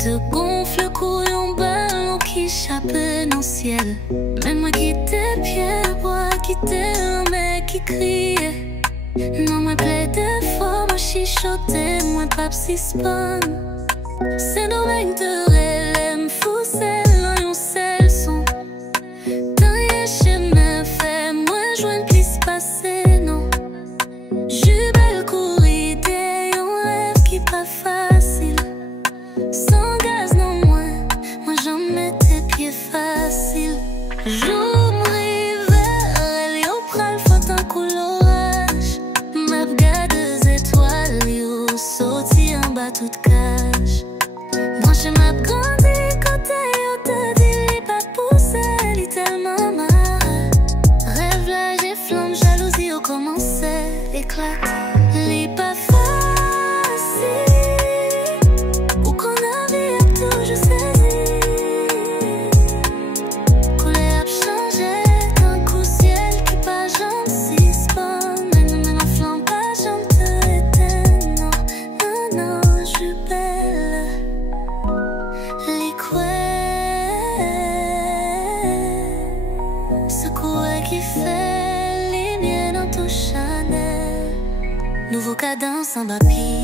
te gonfle le couillon ballon qui chape dans le ciel. Même moi qui t'ai pied, moi qui t'ai un mec qui criait. Non, moi plaide fort, moi chichotais, moi pas si spawn. C'est dommage de relève, fou, c'est là, on sait le son. Dans les chemins faits, moi je vois une piste passer, non. J'ai belle courir, un rêve qui pas facile. Sans gaz, non, moi j'en mets tes pieds faciles. J'ouvre vers elle, au pral, faut un coup l'orage. Ma regarde des étoiles, yo, sauti en bas toute cage. Branche m'a grandi, côté, yo, te dit, pas pousser, li tellement mal. Rêve là, j'ai flamme, jalousie, au commencé, éclate. Li pas facile, ou qu'on a vie a toujours saisi. Couleur changé, d'un coup ciel qui pas jambe si spawn. Mais ma flamme pas jambe te éteint, non, non, non, j'suis belle. Secoué qui fait lumière dans ton Chanel. Nouveau cadence en papier.